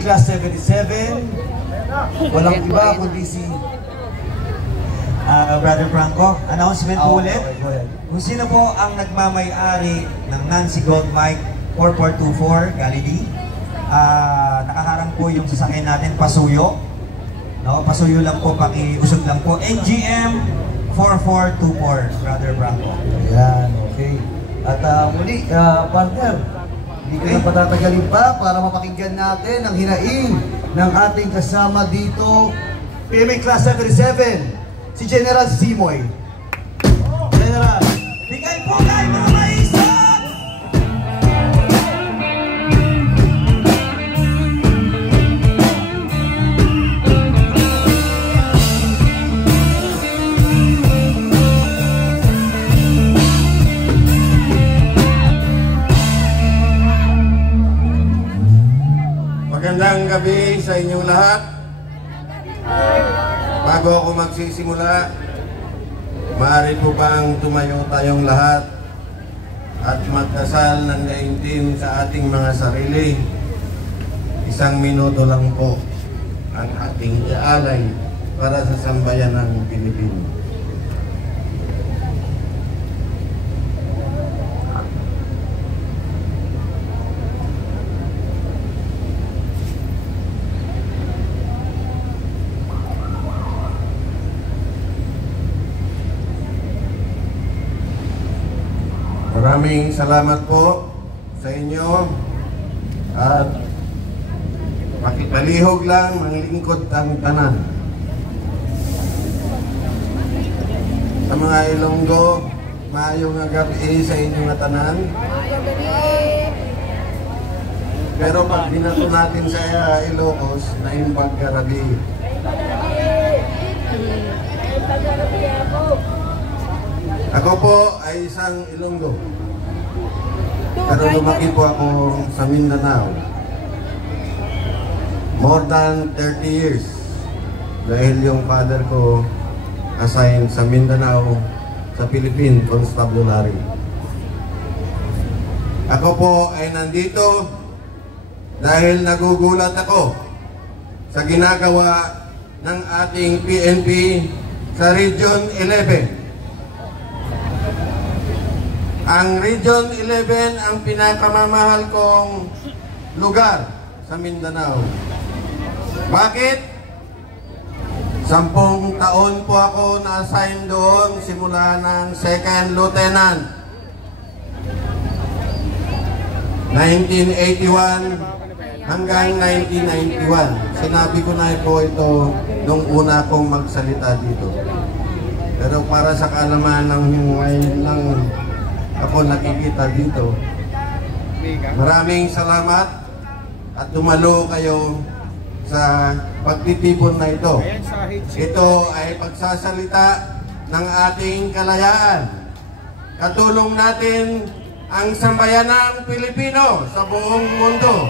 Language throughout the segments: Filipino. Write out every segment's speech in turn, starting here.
Class 77, walang iba kundi si Brother Franco. Announcement po ulit. Kung sino po ang nagmamay-ari ng Nancy Gold Mike 4424 Galilee, nakaharang po yung sasakyan natin, pasuyo. No, pasuyo lang po, pakiusog lang po. NGM 4424, Brother Franco. Ayan, okay. At muli, partner, hindi ko na patatagalin pa para mapakinggan natin ang hinaing ng ating kasama dito, PMA Class 77, si General Simoy. General, bigay po kayo mga maisok! Magandang gabi sa inyong lahat. Bago ako magsisimula, maaari po bang tumayo tayong lahat at magdasal ng daigdig sa ating mga sarili. 1 minuto lang po ang ating iaalay para sa sambayan ng Pilipinas. Maraming salamat po sa inyo at makipalihog lang ang lingkod ang tanan. Sa mga Ilonggo, maayong gabi sa inyong tanan. Pero pag binato natin sa Ilocos, naimbag garabi. Ako po ay isang Ilonggo. Pero lumaki po ako sa Mindanao. More than 30 years. Dahil yung father ko assigned sa Mindanao sa Philippine Constabulary. Ako po ay nandito dahil nagugulat ako sa ginagawa ng ating PNP sa Region 11. Ang Region 11 ang pinakamamahal kong lugar sa Mindanao. Bakit? 10 taon po ako na-assign doon simula ng 2nd Lieutenant. 1981 hanggang 1991. Sinabi ko na po ito nung una akong magsalita dito. Pero para sa kaalaman ng ngayon lang ako nakikita dito. Maraming salamat at dumalo kayo sa pagtitipon na ito. Ito ay pagsasalita ng ating kalayaan. Katulong natin ang sambayanang Pilipino sa buong mundo.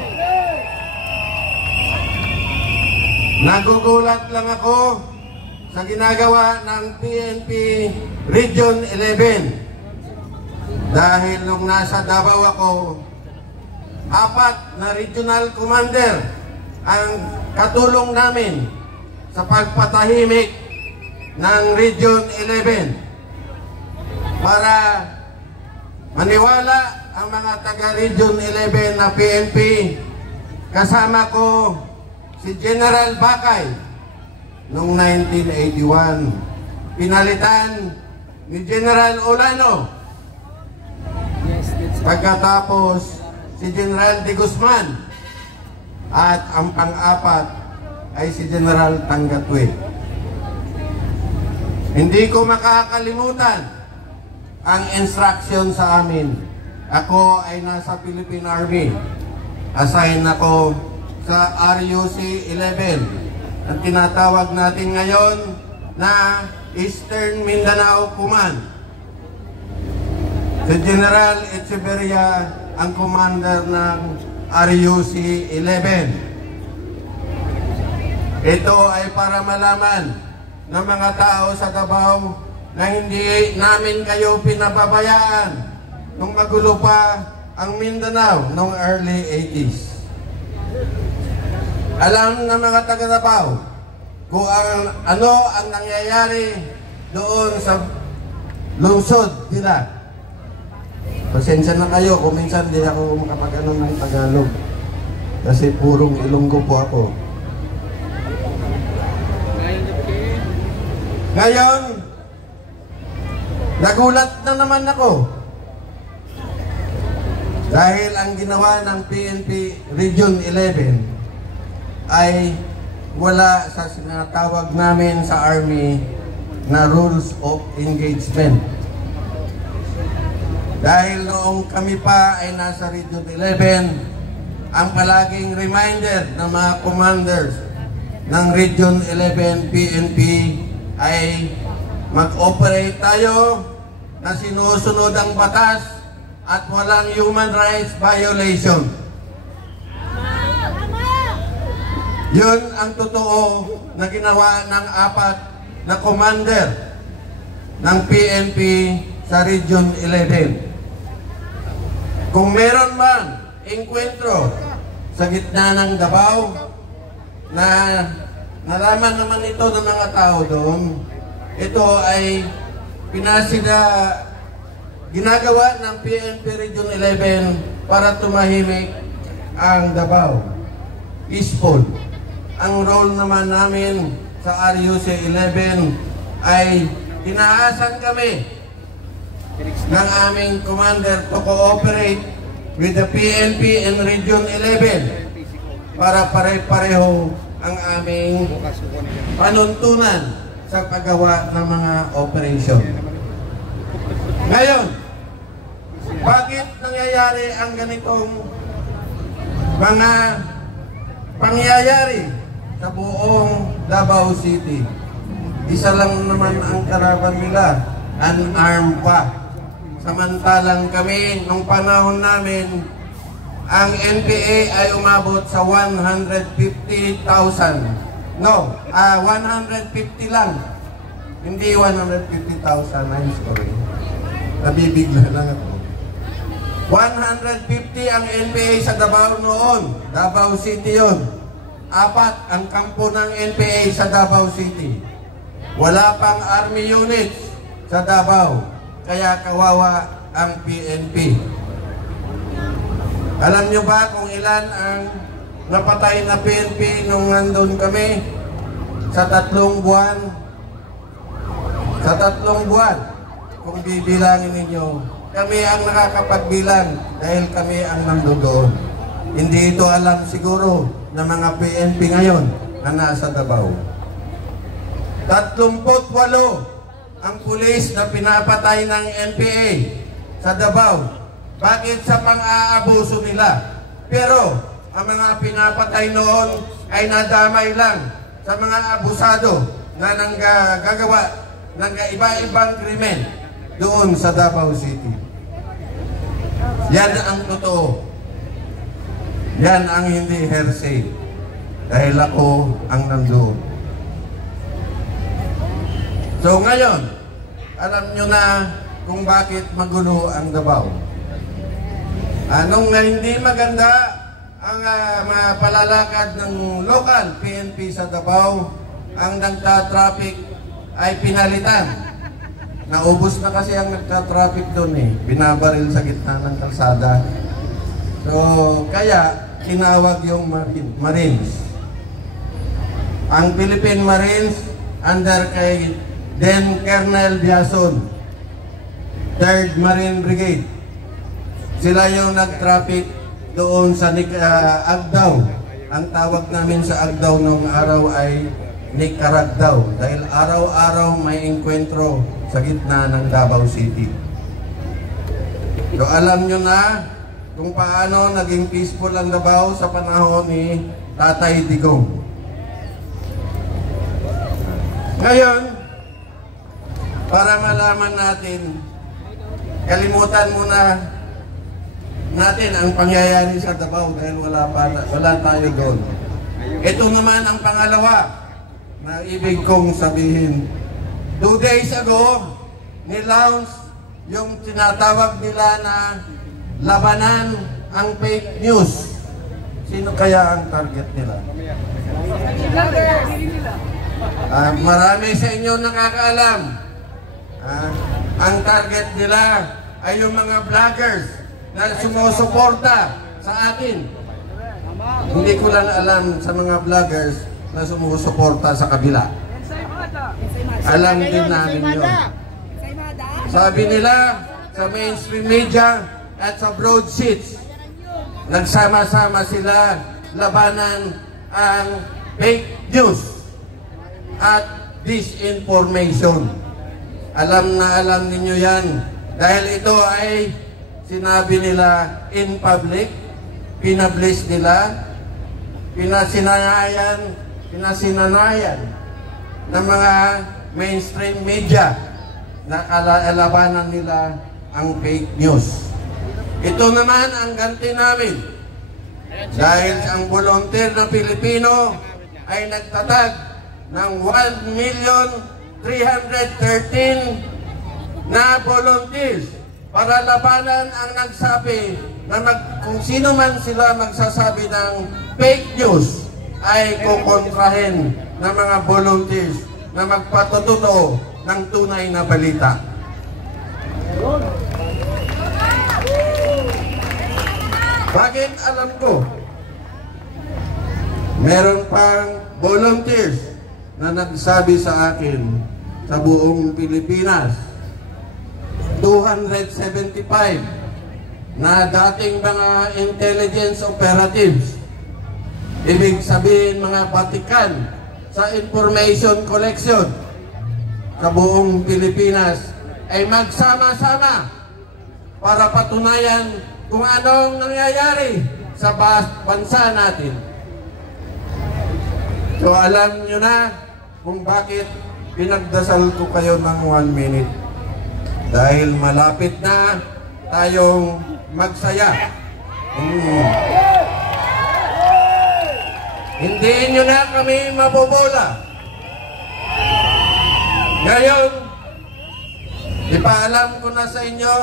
Nagugulat lang ako sa ginagawa ng PNP Region 11. Dahil nung nasa Davao ako, 4 na regional commander ang katulong namin sa pagpatahimik ng Region 11 para maniwala ang mga taga-Region 11 na PNP. Kasama ko si General Bakay noong 1981. Pinalitan ni General Olano. Pagkatapos, si General De Guzman. At ang pang-apat ay si General Tangatwe. Hindi ko makakalimutan ang instruction sa amin. Ako ay nasa Philippine Army. Assign ako sa RUC 11. Ang tinatawag natin ngayon na Eastern Mindanao Command. Si General Echeverria ang commander ng RUC 11. Ito ay para malaman ng mga tao sa Davao na hindi namin kayo pinababayaan nung magulo pa ang Mindanao noong early 80s. Alam ng mga taga-Davao kung ano ang nangyayari doon sa lungsod nila. Pasensya na kayo kung minsan di ako makapag-ano ng Tagalog. Kasi purong Ilonggo po ako. Ngayon, nagulat na naman ako. Dahil ang ginawa ng PNP Region 11 ay wala sa sinatawag namin sa Army na rules of engagement. Dahil noong kami pa ay nasa Region 11, ang palaging reminder ng mga commanders ng Region 11 PNP ay mag-operate tayo na sinusunod ang batas at walang human rights violation. Yun ang totoo na ginawa ng 4 na commander ng PNP sa Region 11. Kung meron man enkwentro sa gitna ng Davao na nalaman naman ito ng mga tao doon, ito ay ginagawa ng PNP Region 11 para tumahimik ang Davao. Peaceful. Ang role naman namin sa RUC 11 ay tinaasan kami ng aming commander to cooperate with the PNP and Region 11 para pare-pareho ang aming panuntunan sa paggawa ng mga operation. Ngayon, bakit nangyayari ang ganitong mga pangyayari sa buong Davao City? Isa lang naman ang karaban nila, unarmed pa. Samantalang kami, nung panahon namin, ang NPA ay umabot sa 150,000. No, 150 lang. Hindi 150,000, I'm sorry. Nabibigla lang ako. 150 ang NPA sa Davao noon. Davao City yun. 4 ang kampo ng NPA sa Davao City. Wala pang army units sa Davao. Kaya kawawa ang PNP. Alam nyo ba kung ilan ang napatay na PNP nung nandun kami? Sa 3 buwan. Sa 3 buwan. Kung bibilangin ninyo, kami ang nakakapagbilang dahil kami ang nandoon. Hindi ito alam siguro ng mga PNP ngayon na nasa Davao. 38 ang pulis na pinapatay ng NPA sa Davao. Bakit? Sa pang-aabuso nila. Pero ang mga pinapatay noon ay nadamay lang sa mga abusado na gagawa ng iba-ibang krimen doon sa Davao City. Yan ang totoo. Yan ang hindi hearsay. Dahil ako ang nandoon. So ngayon, alam nyo na kung bakit magulo ang Davao. Anong hindi maganda ang palalakad ng local PNP sa Davao, ang nagta-traffic ay pinalitan. Naubos na kasi ang nagta-traffic doon eh. Binabaril sa gitna ng kalsada. So, kaya tinawag yung Marines. Ang Philippine Marines under kay then Colonel Biason, 3rd Marine Brigade. Sila yung nag-traffic doon sa Agdao. Ang tawag namin sa Agdao nung araw ay Nicaragdao. Dahil araw-araw may enkwentro sa gitna ng Davao City. So alam nyo na kung paano naging peaceful ang Davao sa panahon ni Tatay Digong. Ngayon, para malaman natin, kalimutan muna natin ang pangyayari sa Davao dahil wala tayo doon. Ito naman ang pangalawa na ibig kong sabihin. 2 days ago, nilaunch yung tinatawag nila na labanan ang fake news. Sino kaya ang target nila? Marami sa inyo nakakaalam. Ang target nila ay yung mga vloggers na sumusuporta sa atin. Hindi ko lang alam sa mga vloggers na sumusuporta sa kabila. Alam din namin yun. Sabi nila sa mainstream media at sa broadsheets, nagsama-sama sila labanan ang fake news at disinformation. Alam na alam ninyo yan dahil ito ay sinabi nila in public, pinablish nila, pinasinanayan ng mga mainstream media na kalabanan nila ang fake news. Ito naman ang ganti namin dahil ang volunteer na Pilipino ay nagtatag ng 1,313 na volunteers para labanan ang nagsabi na kung sino man sila magsasabi ng fake news ay kukontrahin ng mga volunteers na magpatututo ng tunay na balita. Bakit alam ko? Meron pang volunteers na nagsabi sa akin sa buong Pilipinas, 275 na dating mga intelligence operatives, ibig sabihin mga batikan sa information collection sa buong Pilipinas ay magsama-sama para patunayan kung anong nangyayari sa bansa natin. So alam nyo na kung bakit pinagdasal ko kayo ng 1 minute. Dahil malapit na tayong magsaya. Hindi nyo na kami mabobola. Ngayon, ipaalam ko na sa inyo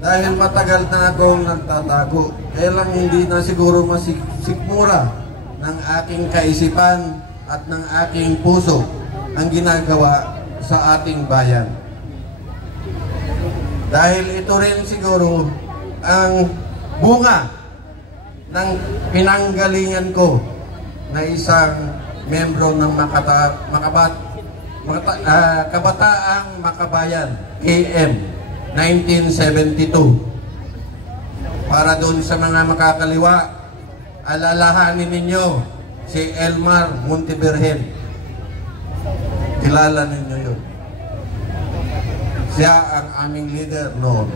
dahil matagal na akong nagtatago. Kaya lang hindi na siguro masikmura ng aking kaisipan at ng aking puso ang ginagawa sa ating bayan. Dahil ito rin siguro ang bunga ng pinanggalingan ko na isang membro ng Kabataang Makabayan, KM 1972. Para doon sa mga makakaliwa, alalahanin ninyo si Elmar Monteverde. Kilala ninyo yun. Siya ang aming leader noon.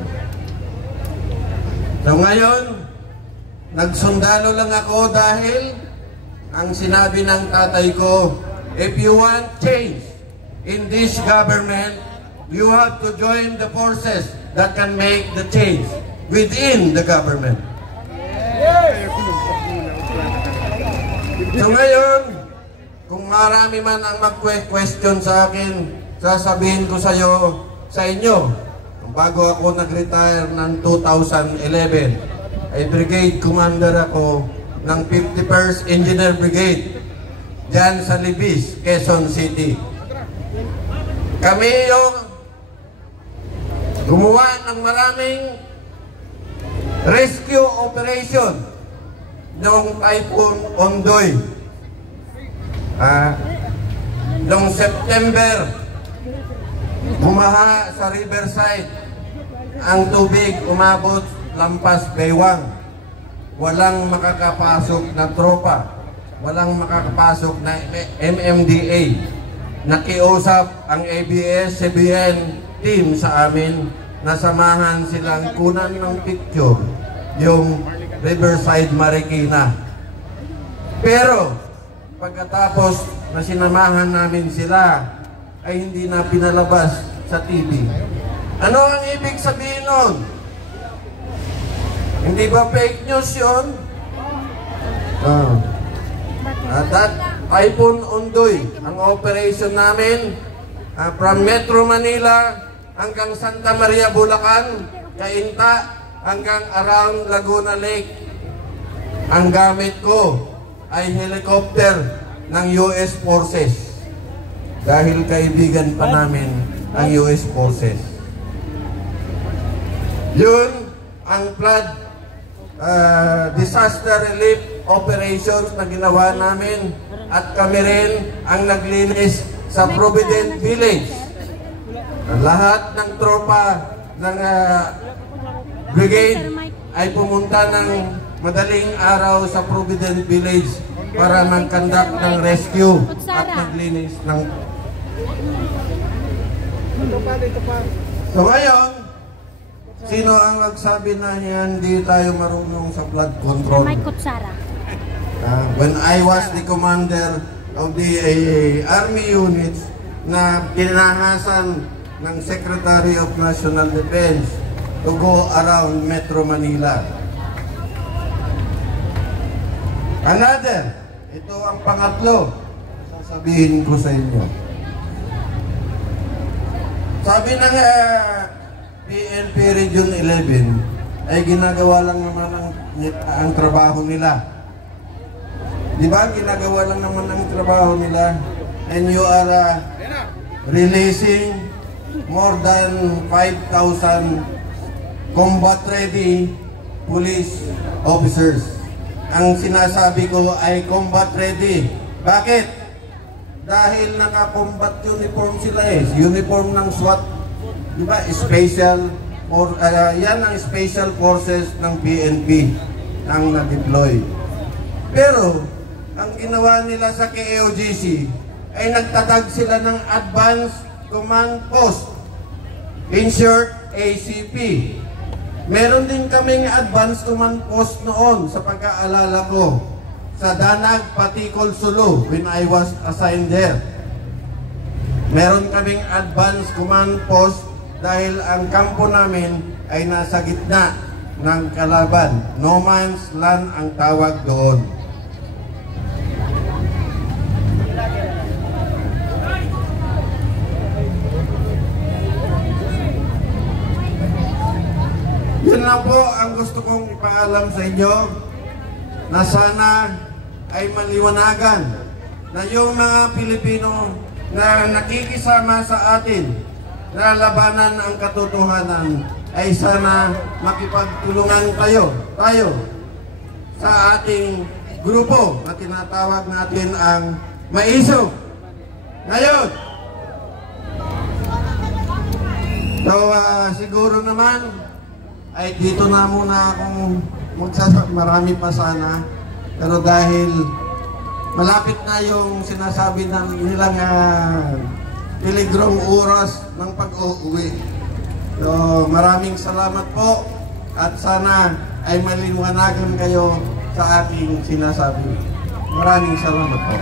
So ngayon, nagsundalo lang ako dahil ang sinabi ng tatay ko, if you want change in this government, you have to join the forces that can make the change within the government. So ngayon, kung marami man ang mag-question sa akin, sasabihin ko sa inyo, bago ako nag-retire ng 2011, ay brigade commander ako ng 51st Engineer Brigade dyan sa Libis, Quezon City. Kami yung gumawa ng maraming rescue operation noong Typhoon Ondoy. Noong September, bumaha sa Riverside. Ang tubig umabot lampas Baywang. Walang makakapasok na tropa. Walang makakapasok na MMDA. Nakiusap ang ABS-CBN team sa amin na samahan silang kunan ng picture yung Riverside Marikina. Pero pagkatapos na sinamahan namin sila ay hindi na pinalabas sa TV. Ano ang ibig sabihin nun? Hindi ba fake news yun? That Typhoon Ondoy, ang operation namin from Metro Manila hanggang Santa Maria, Bulacan, Cainta, hanggang around Laguna Lake. Ang gamit ko ay helicopter ng US Forces. Dahil kaibigan pa namin ang US Forces. Yun ang flood disaster relief operations na ginawa namin at kami rin ang naglinis sa Provident Village. Lahat ng tropa ng brigade ay pumunta ng madaling araw sa Provident Village para mag-conduct ng rescue at naglinis ng... So ngayon, sino ang nagsabi na hindi tayo marunong sa flood control? When I was the commander of the army units na pinahasan ng Secretary of National Defense to go around Metro Manila. Another, ito ang pangatlo, sasabihin ko sa inyo. Sabi ng PNP Region 11 ay ginagawa lang naman ang trabaho nila. Di ba? Ginagawa lang naman ang trabaho nila. And you are releasing more than 5,000 combat-ready police officers. Ang sinasabi ko ay combat-ready. Bakit? Dahil naka-combat uniform sila eh. Uniform ng SWAT. Di ba? Special, or yan ang special forces ng PNP ang na-deploy. Pero, ang ginawa nila sa KAOGC ay nagtatag sila ng Advanced Command Post. In short, ACP. Meron din kaming Advanced Command Post noon sa pagkaalala ko sa Danag, Patikol, Sulu when I was assigned there. Meron kaming Advanced Command Post dahil ang kampo namin ay nasa gitna ng kalaban. No man's land ang tawag doon. Yun lang po ang gusto kong ipaalam sa inyo na sana ay maliwanagan na yung mga Pilipino na nakikisama sa atin na labanan ang katotohanan ay sana makipagtulungan tayo sa ating grupo na tinatawag natin ang Maisog. Ngayon, so siguro naman ay dito na muna akong marami pa sana, pero dahil malapit na yung sinasabi ng nilang peligrong oras ng pag-uwi. So maraming salamat po at sana ay maliwanagan kayo sa aking sinasabi. Maraming salamat po.